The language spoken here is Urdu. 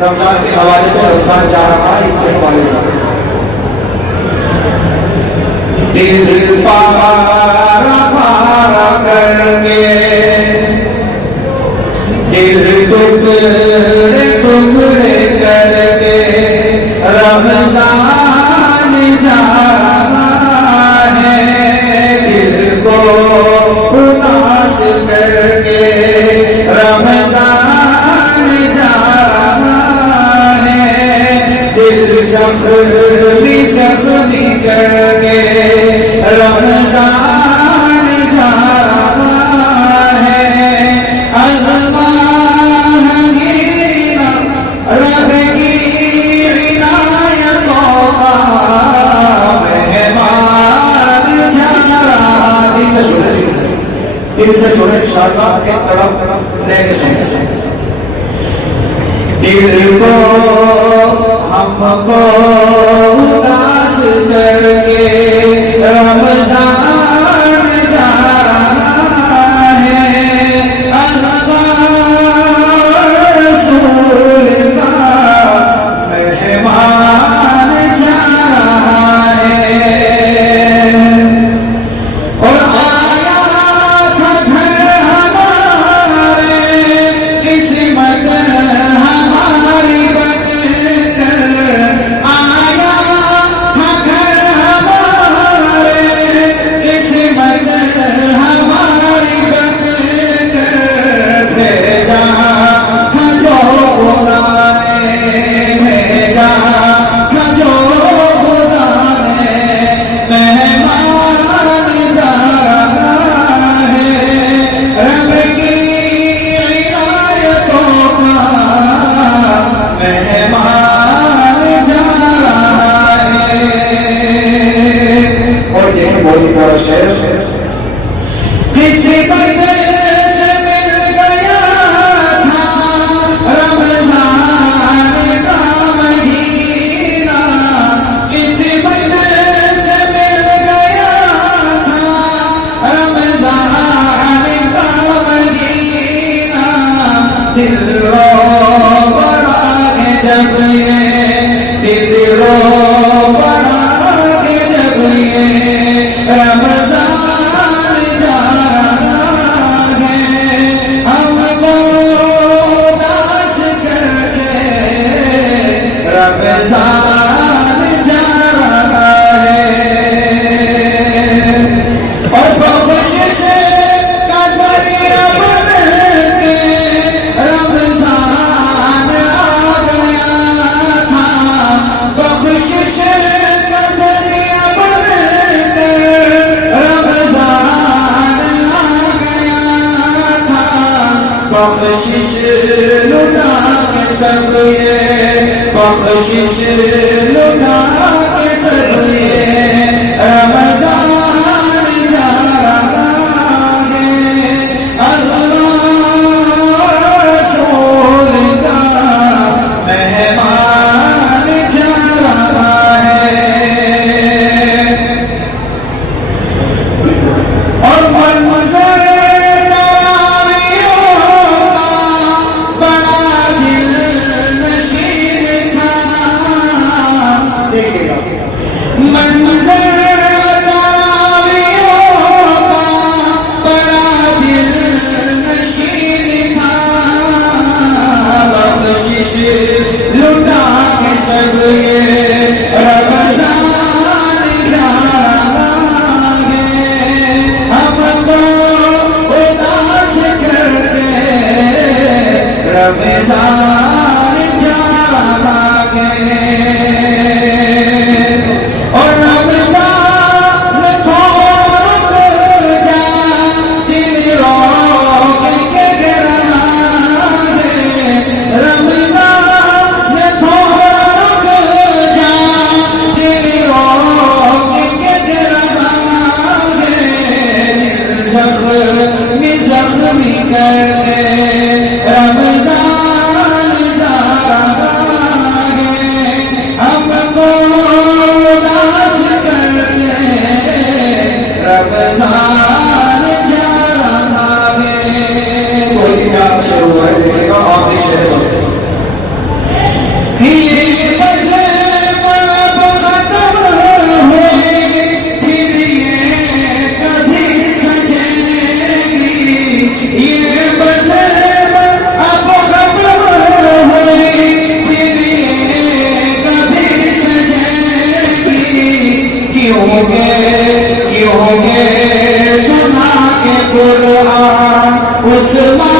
رمضان کے حوالے سے رمضان جا رہا ہے، اس کے حوالے سے دل پارا پارا کر کے دل ٹکڑے ٹکڑے کر کے رمضان جا رہا ہے، دل کو اداس کر کے رمضان جا رہا ہے، دل زخمی زخمی کر کے رمضان جا رہا ہے۔ اللہ کی رب کی عنایتوں کا مہمان جا رہا۔ دل سے سنے، دل سے سنے انشاءاللہ، ایک تڑپ لے کے سنے۔ دل کو ہم کو اداس کر کے رمضان جا رہا ہے، اللہ رسول کا مہمان جا رہا ہے، اور آیا تھا گھر ہمارے قسمت ہماری بن کر، آیا تھا گھر ہمارے قسمت ہماری بن کر، بھیجا تھا جو خدا نے، بھیجا تھا جو خدا نے، مہمان جا رہا ہے، رب کی عنایتوں کا مہمان جا رہا ہے۔ اور دیکھیں بہت ہی پیارا شعر، قسمت سے مل گیا تھا رمضان کا مہینہ، قسمت سے مل گیا تھا رمضان کا مہینہ، دل رو پڑا ہے جب یہ، دل رو پڑا ہے جب یہ رمضان جا رہا ہے، ہم کو اداس کر کے رمضان جا رہا ہے، اور بخشش کا ذریعہ بن کے رمضان آ گیا تھا، بخشش مسلمان